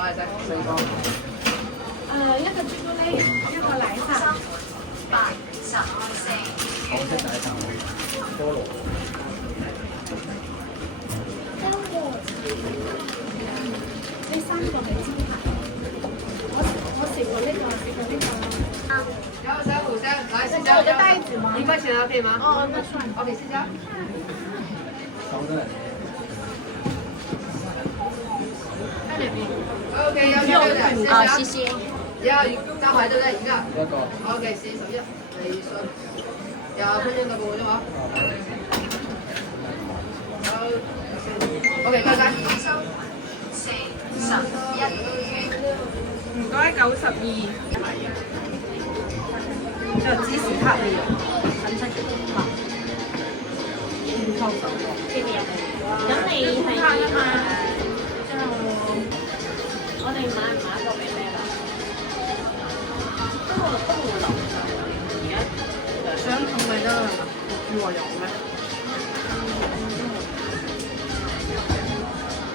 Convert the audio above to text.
四個。一個朱古力，一個奶茶。港式奶茶，菠蘿。呢三個係招牌。我食過呢個，食過呢個。然后3、5、3，来是我的袋子嗎？1塊錢啊，可以嗎？哦，那算。OK，謝謝。收得嚟。OK，要6點，謝謝。謝謝。要招牌對不對？一個。一個。OK，41，你說。有分鐘到半個鐘啊。好。OK，拜拜。唔該92。有芝士塔嚟嘅，粉色嘅塔。唔錯手喎。咁你係之後我哋買唔買一個俾你啦？都會留。而家相同咪得啦，要我用咩？